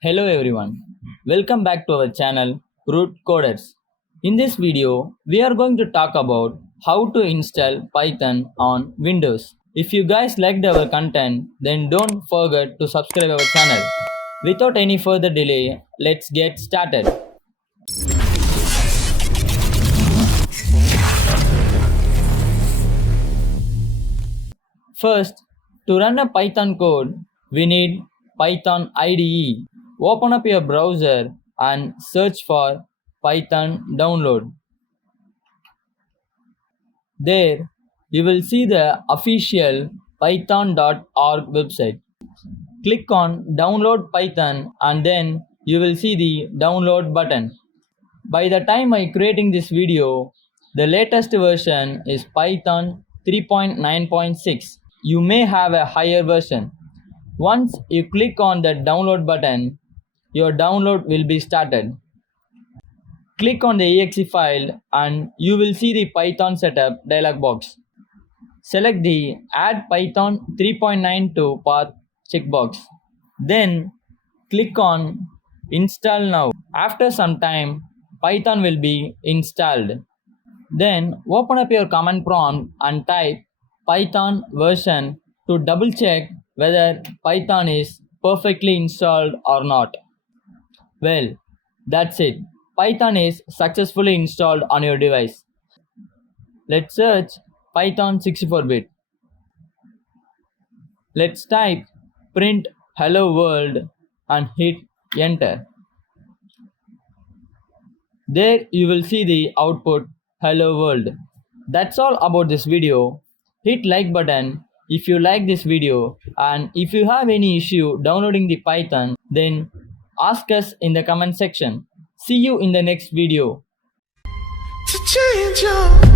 Hello everyone, welcome back to our channel Root Coders. In this video, we are going to talk about how to install Python on Windows. If you guys liked our content, then don't forget to subscribe our channel. Without any further delay, let's get started. First, to run a Python code, we need Python IDE. Open up your browser and search for Python download. There, you will see the official python.org website. Click on Download Python and then you will see the download button. By the time I creating this video, the latest version is Python 3.9.6. You may have a higher version. Once you click on the download button, your download will be started. Click on the exe file and you will see the Python setup dialog box. Select the Add Python 3.9 path checkbox. Then click on Install Now. After some time, Python will be installed. Then open up your command prompt and type Python version to double check whether Python is perfectly installed or not. Well, that's it. Python is successfully installed on your device. Let's search Python 64-bit. Let's type print hello world and hit enter. There you will see the output hello world. That's all about this video. Hit like button if you like this video, and if you have any issue downloading the Python, then ask us in the comment section. See you in the next video. To change your